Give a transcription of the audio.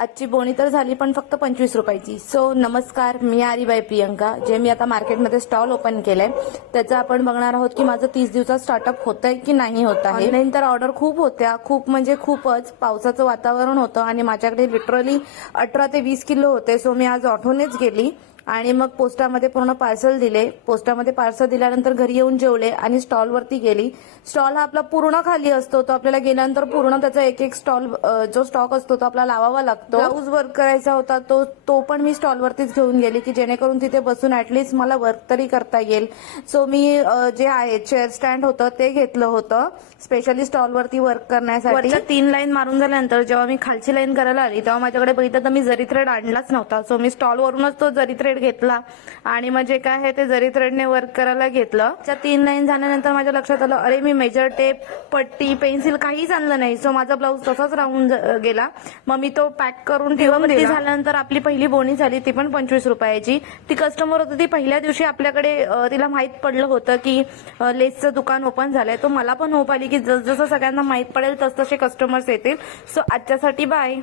आजची बोणी तर झाली पण फक्त 25 रुपयाची. सो नमस्कार, मी आरीबाई प्रियंका. जे मी आता मार्केटमध्ये स्टॉल ओपन केलंय त्याचं आपण बघणार आहोत की माझं 30 दिवसात स्टार्टअप होतंय की नाही होत आहे. ऑनलाईन तर ऑर्डर खूप होत्या, खूप म्हणजे खूपच. पावसाचं वातावरण होतं आणि माझ्याकडे लिटरली 18 ते 20 किलो होते. सो मी आज ऑटोनेच गेली आणि मग पोस्टामध्ये पूर्ण पार्सल दिले. पोस्टामध्ये पार्सल दिल्यानंतर घरी येऊन जेवले आणि स्टॉलवरती गेली. स्टॉल हा आपला पूर्ण खाली असतो, तो आपल्याला गेल्यानंतर पूर्ण त्याचा एक एक स्टॉल जो स्टॉक असतो तो आपल्याला लावावा लागतो. ब्लाऊज वर्क करायचा होता तो पण मी स्टॉलवरतीच घेऊन गेली की जेणेकरून तिथे बसून ऍटलीस्ट मला वर्क तरी करता येईल. सो मी जे आहे चेअर स्टँड होतं ते घेतलं होतं स्पेशली स्टॉलवरती वर्क करण्यासाठी. वरच्या 3 लाईन मारून झाल्यानंतर जेव्हा मी खालची लाईन करायला आली तेव्हा माझ्याकडे बघितलं तर मी जरी थ्रेड आणलाच नव्हता. सो मी स्टॉलवरूनच तो जरी थ्रेड घेतला आणि मग जे काय आहे ते जरी थ्रेडने वर्क करायला घेतलं. त्या 3 लाईन झाल्यानंतर माझ्या लक्षात आलं, अरे मी मेजर टेप, पट्टी, पेन्सिल काहीच आणलं नाही. सो माझा ब्लाऊज तसाच राहून गेला. मग मी तो पॅक करून ठेवून दिला. झाल्यानंतर आपली पहिली बोणी झाली, ती पण 25 रुपयाची. ती कस्टमर होती, ती पहिल्या दिवशी आपल्याकडे तिला माहित पडलं होतं की लेसचं दुकान ओपन झालंय. तो मला पण होप आली की जसं सगळ्यांना माहित पडेल तसतसे कस्टमर्स येतील. सो आजच्यासाठी बाय.